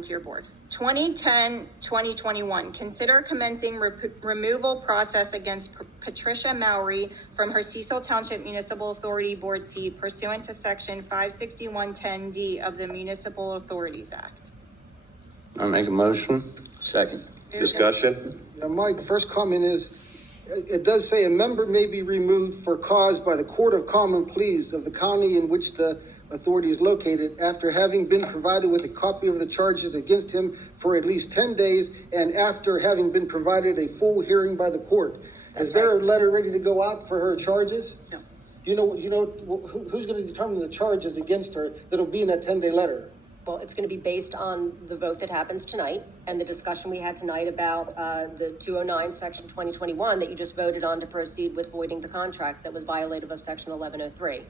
onto your board. 2010-2021, consider commencing removal process against Patricia Moury from her Cecil Township Municipal Authority board seat pursuant to section 56110D of the Municipal Authorities Act. I make a motion. Second. Discussion? Mike, first comment is, it does say a member may be removed for cause by the Court of Common Pleas of the county in which the authority is located after having been provided with a copy of the charges against him for at least 10 days and after having been provided a full hearing by the court. Is there a letter ready to go out for her charges? No. You know, who's going to determine the charges against her that'll be in that 10-day letter? Well, it's going to be based on the vote that happens tonight and the discussion we had tonight about the 209 section 2021 that you just voted on to proceed with voiding the contract that was violative of section 1103.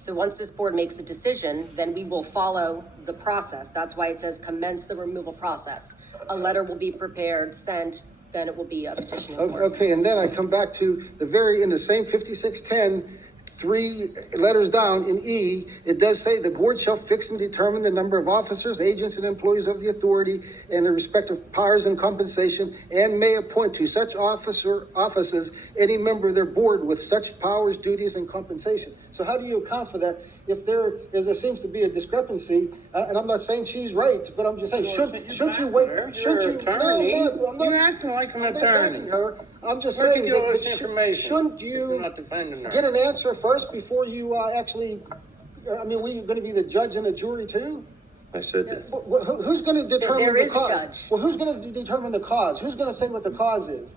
So once this board makes a decision, then we will follow the process. That's why it says commence the removal process. A letter will be prepared, sent, then it will be a petition. Okay, and then I come back to in the same 5610, 3 letters down in E, it does say the board shall fix and determine the number of officers, agents, and employees of the authority and their respective powers and compensation, and may appoint to such offices any member of their board with such powers, duties, and compensation. So how do you account for that if there seems to be a discrepancy? And I'm not saying she's right, but I'm just saying, should you wait? Should you? Attorney. No, I'm not, You're acting like an attorney. I'm just Where'd saying, you get all this information? shouldn't you You're not defending her. get an answer first before you actually, I mean, we're going to be the judge and the jury too? I said that. Who's going to determine There the is a cause? judge. Well, who's going to determine the cause? Who's going to say what the cause is?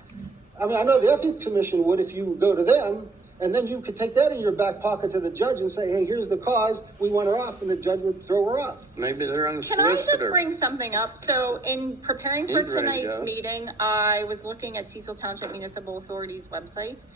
I mean, I know the Ethics Commission would if you go to them, and then you could take that in your back pocket to the judge and say, hey, here's the cause, we want her off, and the judge would throw her off. Maybe they're on the Can I solicitor. just bring something up? So in preparing for He's ready to tonight's go. meeting, I was looking at Cecil Township Municipal Authority's website.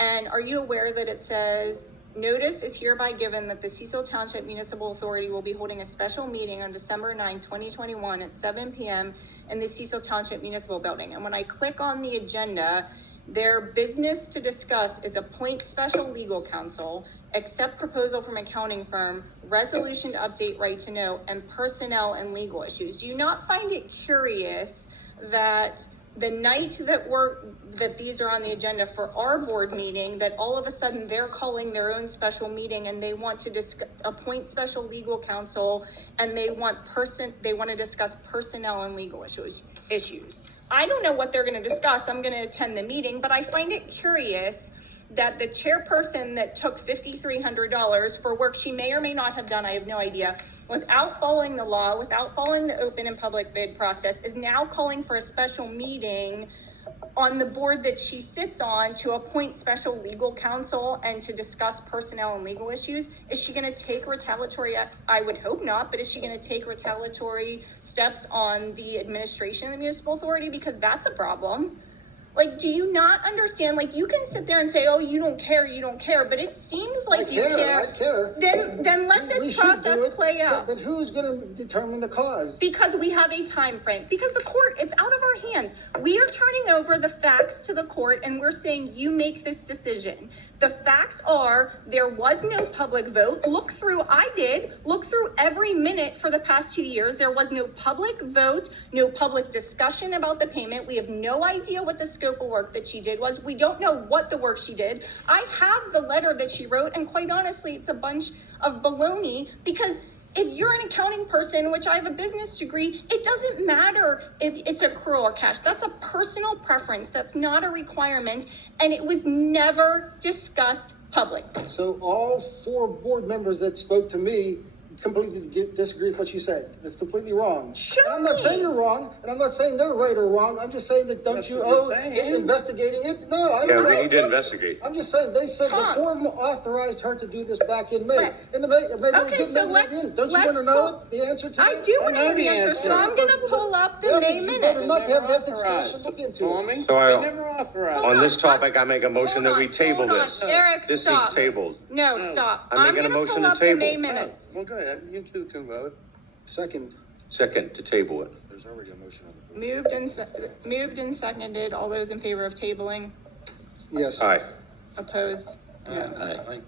And are you aware that it says, notice is hereby given that the Cecil Township Municipal Authority will be holding a special meeting on December 9, 2021 at 7 p.m. in the Cecil Township Municipal Building. And when I click on the agenda, their business to discuss is appoint special legal counsel, accept proposal from accounting firm, resolution to update right to know, and personnel and legal issues. Do you not find it curious that the night that these are on the agenda for our board meeting, that all of a sudden they're calling their own special meeting and they want to appoint special legal counsel and they want to discuss personnel and legal issues? I don't know what they're going to discuss. I'm going to attend the meeting, but I find it curious that the chairperson that took $5,300 for work she may or may not have done, I have no idea, without following the law, without following the open and public bid process, is now calling for a special meeting on the board that she sits on to appoint special legal counsel and to discuss personnel and legal issues. Is she going to take retaliatory, I would hope not, but is she going to take retaliatory steps on the administration of the municipal authority? Because that's a problem. Like, do you not understand? Like, you can sit there and say, oh, you don't care, but it seems like you care. I care. Then let this process play out. But who's going to determine the cause? Because we have a time frame. Because the court, it's out of our hands. We are turning over the facts to the court and we're saying, you make this decision. The facts are, there was no public vote. Look through every minute for the past 2 years. There was no public vote, no public discussion about the payment. We have no idea what the scope of work that she did was. We don't know what the work she did. I have the letter that she wrote, and quite honestly, it's a bunch of baloney, because if you're an accounting person, which I have a business degree, it doesn't matter if it's accrual or cash. That's a personal preference. That's not a requirement. And it was never discussed publicly. So all 4 board members that spoke to me completely disagree with what you said. That's completely wrong. Show I'm not me. saying you're wrong, and I'm not saying they're right or wrong. I'm just saying that That's what you're saying. investigating it? No, I don't know. Yeah, we need to investigate. I'm just saying, they said Tom. the forum authorized her to do this back in May. Right. In the May, maybe Okay, they didn't, so maybe they didn't. Don't you let's want to know pull- the answer to I that? do want to I know know the the answer, answer. so I'm going to pull up the May You better minutes. not have Never ethics commission authorized. look into Tommy? it. So I- They never authorized. On this topic, I make a motion that we table Hold on. this. Eric, This stop. needs tabled. No, stop. I'm I'm making going a to motion pull to up the table. May Oh, minutes. Well, go ahead. You two can vote. Second. Second, to table it. There's already a motion on the board. Moved and seconded. All those in favor of tabling? Yes. Aye. Opposed? No. Aye.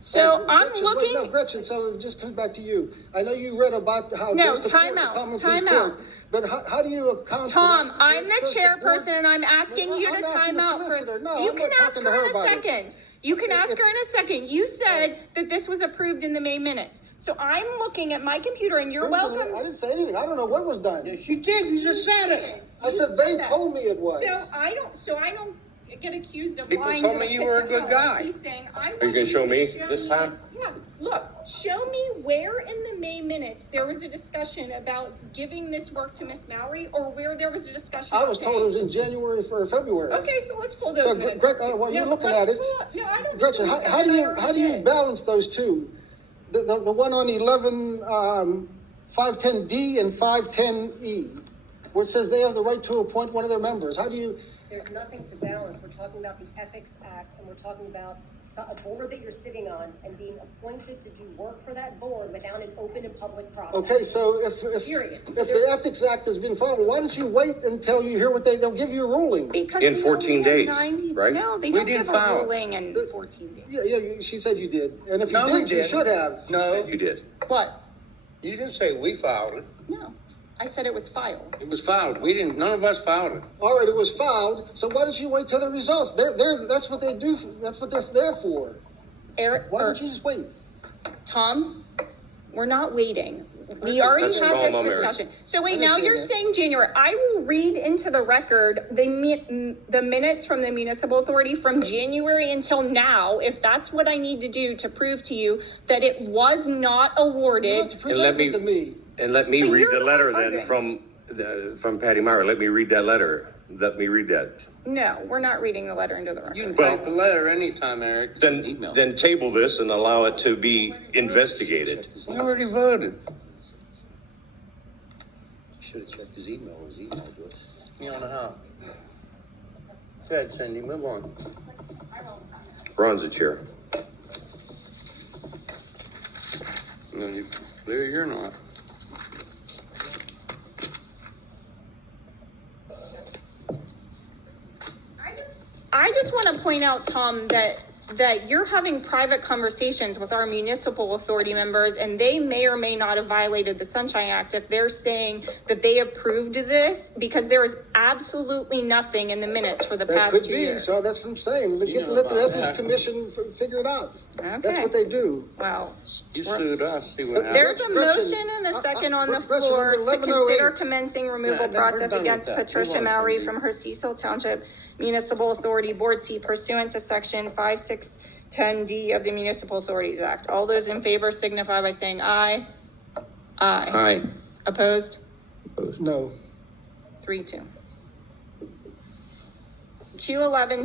So I'm Gretchen, wait, looking. No, Gretchen, so it just comes back to you. I know you read about how. No, just the time court, the out, common time pleas out. court, But how do you account for Tom, that? I'm It the says board- chairperson and I'm asking you I'm to asking time the out solicitor. first. No, You I'm can not ask talking to her in her a about it. second. You can ask her in It's- a second. You said that this was approved in the May minutes. So I'm looking at my computer and you're I welcome. didn't say anything. I don't know what was done. Yes, you did. You just said it. I said they told me it was. So I don't get accused of People lying. told to me the you pits were a of good hell. guy. He's saying, I Are you want gonna show me to this time? Yeah, look, show me where in the May minutes there was a discussion about giving this work to Miss Moury, or where there was a discussion. I was of told it was pay. in January or February. Okay, so let's pull those So, minutes. while you're looking at it, No, I don't. Gretchen, how do you balance those two? The one on 510D and 510E, where it says they have the right to appoint one of their members. How do you? There's nothing to balance. We're talking about the Ethics Act, and we're talking about a board that you're sitting on and being appointed to do work for that board without an open and public process. Okay, so if Period. if the Ethics Act has been followed, why don't you wait until you hear what they'll give you a ruling? Because In we 14 only have days, 90 right? No, they We don't didn't give a file. ruling in 14 days. Yeah, she said you did, and if you No, we did, you didn't. should have. No, You did. What? you didn't say we filed it. No, I said it was filed. It was filed. We didn't. None of us filed it. All right, it was filed. So why don't you wait till the results? That's what they do. That's what they're there for. Eric, Why or don't you just wait? Tom, we're not waiting. We already That's had all this I'm hearing. discussion. So wait, I now understand you're that. saying January. I will read into the record the minutes from the Municipal Authority from January until now, if that's what I need to do to prove to you that it was not You awarded. have to present it to me. And let me But read you're the the letter one then arguing. from Patti Moury. Let me read that letter. Let me read that. No, we're not reading the letter into the You can record. type a letter anytime, Eric. Then table this and allow it to be investigated. We already voted. Should have checked his email. His email to us. You don't know how. Go ahead, Cindy. Move on. Ron's the chair. No, you're not. I just want to point out, Tom, that you're having private conversations with our municipal authority members, and they may or may not have violated the Sunshine Act if they're saying that they approved this, because there is absolutely nothing in the minutes for the That past could 2 be. years. So that's what I'm saying. You know Let the about Ethics that. Commission figure it out. That's Okay. what they do. Well, You we're- sued us. See what there's happened. a Gretchen, motion and a second on the Gretchen, floor number to 1108. consider commencing removal we're process done with against that. Patricia Move on, Moury Cindy. from her Cecil Township Municipal Authority Board seat pursuant to section 5610D of the Municipal Authorities Act. All those in favor signify by saying aye. Aye. Aye. Opposed? No. 3-2. 211